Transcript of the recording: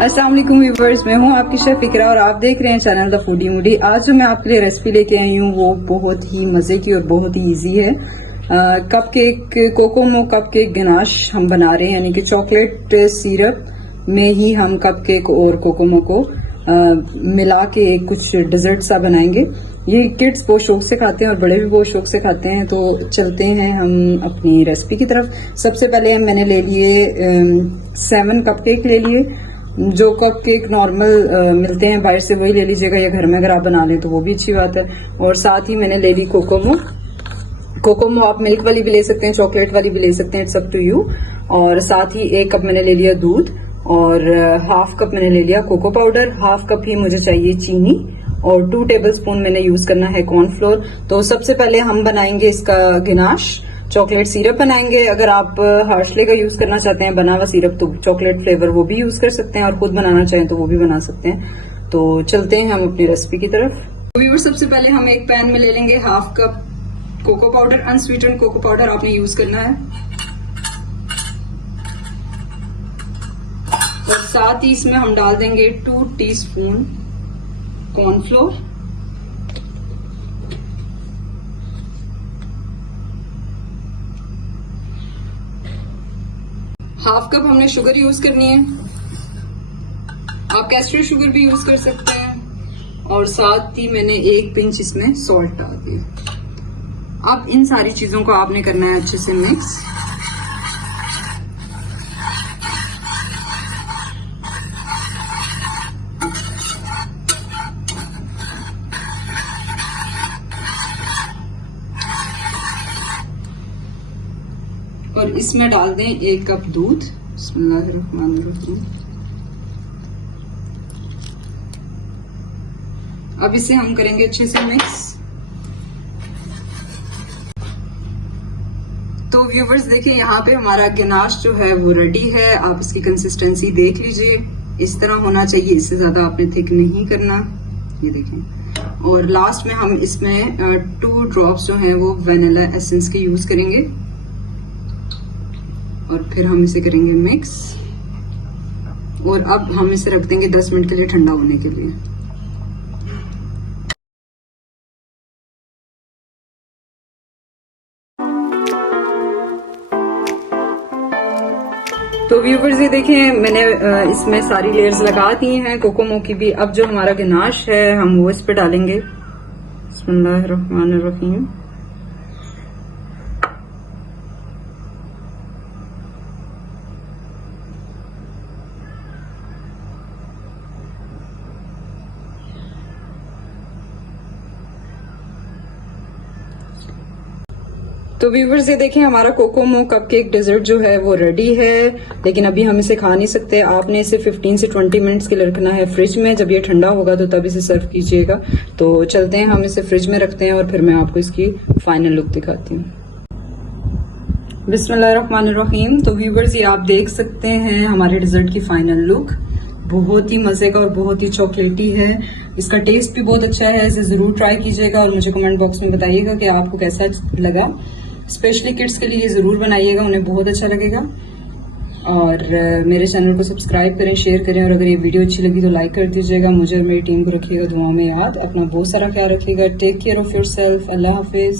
अस्सलाम वालेकुम व्यूवर्स, मैं हूं आपकी शेफ इकरा और आप देख रहे हैं चैनल द फूडी मूडी। आज जो मैं आपके लिए रेसिपी लेके आई हूं वो बहुत ही मजे की और बहुत ही इजी है। कपकेक कोकोमो कपकेक गनाश हम बना रहे हैं, यानी कि चॉकलेट सिरप में ही हम कपकेक और कोकोमो को मिला के कुछ डिजर्ट सा बनाएंगे। ये किड्स बहुत शौक से खाते हैं और बड़े भी बहुत शौक से खाते हैं। तो चलते हैं हम अपनी रेसिपी की तरफ। सबसे पहले मैंने ले लिए 7 कपकेक ले लिए। जो कपकेक नॉर्मल मिलते हैं बाहर से वही ले लीजिएगा, या घर में अगर आप बना लें तो वो भी अच्छी बात है। और साथ ही मैंने ले ली कोकोमो आप मिल्क वाली भी ले सकते हैं, चॉकलेट वाली भी ले सकते हैं, इट्स अप टू यू। और साथ ही 1 कप मैंने ले लिया दूध और हाफ कप मैंने ले लिया कोको पाउडर, हाफ कप ही मुझे चाहिए चीनी और 2 टेबलस्पून मैंने यूज करना है कॉर्नफ्लोर। तो सबसे पहले हम बनाएंगे इसका गिनाश, चॉकलेट सिरप बनाएंगे। अगर आप हार्शले का यूज करना चाहते हैं बना हुआ सिरप तो चॉकलेट फ्लेवर वो भी यूज कर सकते हैं, और खुद बनाना चाहें तो वो भी बना सकते हैं। तो चलते हैं हम अपनी रेसिपी की तरफ। तो सबसे पहले हम एक पैन में ले लेंगे half cup cocoa powder, unsweetened cocoa powder आपने यूज करना है। और साथ ही इसमें हम डाल देंगे 2 टीस्पून कॉर्नफ्लोर, हाफ कप हमने शुगर यूज करनी है, आप कैस्टर शुगर भी यूज कर सकते हैं। और साथ ही मैंने 1 पिंच इसमें सॉल्ट डाल दिया। अब इन सारी चीजों को आपने करना है अच्छे से मिक्स। और इसमें डाल दें 1 कप दूध। बिस्मिल्लाहिर्रहमानिर्रहीम। अब इसे हम करेंगे अच्छे से मिक्स। तो व्यूवर्स देखिए, यहाँ पे हमारा गनाश जो है वो रेडी है। आप इसकी कंसिस्टेंसी देख लीजिए, इस तरह होना चाहिए, इससे ज्यादा आपने थिक नहीं करना। ये देखें। और लास्ट में हम इसमें 2 ड्रॉप्स जो हैं वो वैनिला एसेंस के यूज करेंगे और फिर हम इसे करेंगे मिक्स। और अब हम इसे रख देंगे 10 मिनट के लिए ठंडा होने के लिए। तो व्यूवर्स ये देखें, मैंने इसमें सारी लेयर्स लगा दी हैं कोकोमो की भी। अब जो हमारा गनाश है हम वो इस पे डालेंगे। बिस्मिल्लाहिर्रहमानिर्रहीम। तो व्यूवर्स ये देखें, हमारा कोकोमो कपकेक डेजर्ट जो है वो रेडी है। लेकिन अभी हम इसे खा नहीं सकते, आपने इसे 15 से 20 मिनट्स के लिए रखना है फ्रिज में। जब ये ठंडा होगा तो तब इसे सर्व कीजिएगा। तो चलते हैं, हम इसे फ्रिज में रखते हैं और फिर मैं आपको इसकी फाइनल लुक दिखाती हूँ। बिस्मिल्लाहिर्रहमानिर्रहीम। तो व्यूवर्स ये आप देख सकते हैं हमारे डेजर्ट की फाइनल लुक। बहुत ही मजे का और बहुत ही चॉकलेटी है। इसका टेस्ट भी बहुत अच्छा है, इसे जरूर ट्राई कीजिएगा और मुझे कमेंट बॉक्स में बताइएगा कि आपको कैसा लगा। स्पेशली किड्स के लिए जरूर बनाइएगा, उन्हें बहुत अच्छा लगेगा। और मेरे चैनल को सब्सक्राइब करें, शेयर करें, और अगर ये वीडियो अच्छी लगी तो लाइक कर दीजिएगा। मुझे और मेरी टीम को रखिएगा दुआ में याद। अपना बहुत सारा ख्याल रखिएगा। Take care of yourself. Allah Hafiz.